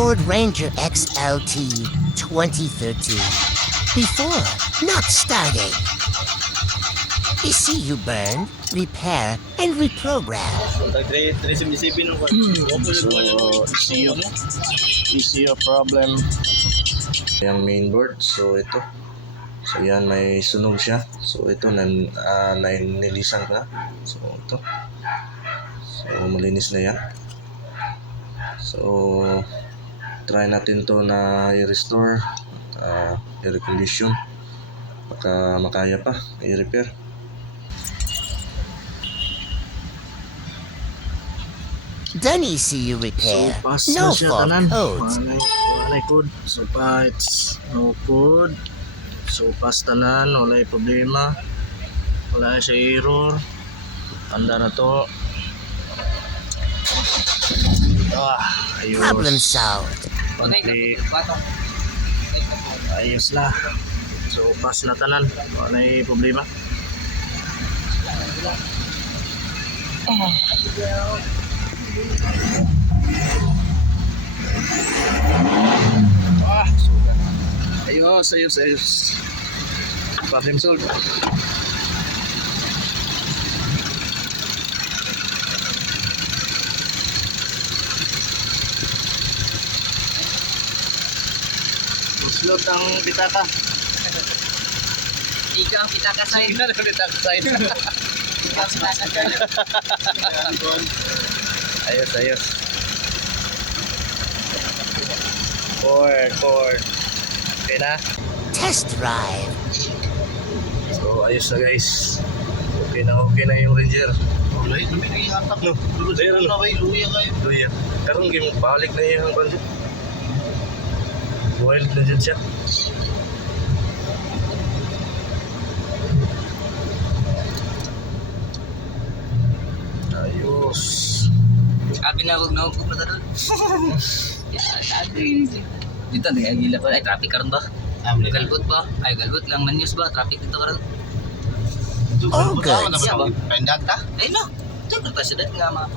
Ford Ranger XLT 2013. Before, not starting. ECU burn, repair, and reprogram. So, ECU problem. Yung mainboard. So, ito. So, yan. May sunog siya. So, ito. Nilisan ko na. So, ito. So, malinis na yan. So, try natin to na i-restore. I-recondition. Baka makaya pa. I-repair. Done ECU repair. So, pass No na siya fault tanan. codes. Walay code. So, it's no code. So, pass tanan. Walay problema. Wala siya error. Tanda na to. Ayos. Problem solved. Pati, ayos na. So, pass na tanan. Walay problema. Ayos. Problem solved. Slot ang pitaka. Ika ang pitaka sign. Ika ang pitaka sign. Ika ang pitaka sign. Ayos. Cord. Okay na? Test drive. So, ayos na guys. Okay na yung Ranger. Ulay, dumi na ihatak. No, Ayun na kayo, luya kayo. Luya. Karong game balik na yung bandit. Wild na dyan siya. Ayos. Sabi na huwag na doon. Dito, nagagila ko. Ay, traffic karon ba? Galbot ba? Ay, galbot lang man news ba? Traffic dito karon. All good. Siya ba? Pendak ta? Ay, no. Ito, kasi dahil nga mga